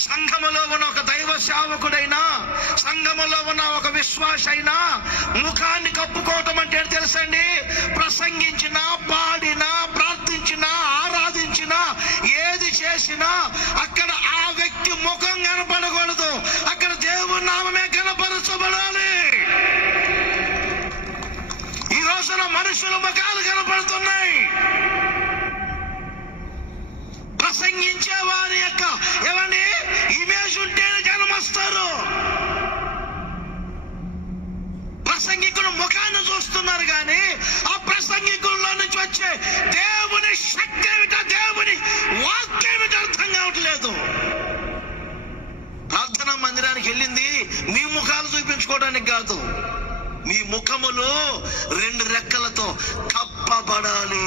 సంఘములో ఉన్న ఒక దైవ సేవకుడైనా, సంఘములో ఉన్న ఒక విశ్వాస అయినా ముఖాన్ని కప్పుకోవటం అంటే తెలుసండి, ప్రసంగించినా, పాడినా, ప్రార్థించినా, ఆరాధించినా, ఏది చేసినా అక్కడ ఆ వ్యక్తి ముఖం కనపడకూడదు, అక్కడ దేవుని నామమే కనపరచబడాలి. ఈ రోజున మనుషుల ముఖాలు కనపడుతున్నాయి. ప్రసంగించే వారి యొక్క ఏమండి ఇమేజ్ ఉంటేనే జనం వస్తారు. ప్రసంగికుడు ముఖాన్ని చూస్తున్నారు కానీ ఆ ప్రసంగికుల్లో నుంచి వచ్చే దేవుని శక్తి ఏమిటో, దేవుని వాక్యం ఏమిటో అర్థం కావట్లేదు. ప్రార్థనా మందిరానికి వెళ్ళింది మీ ముఖాలు చూపించుకోవడానికి కాదు, మీ ముఖములు 2 రెక్కలతో కప్పబడాలి.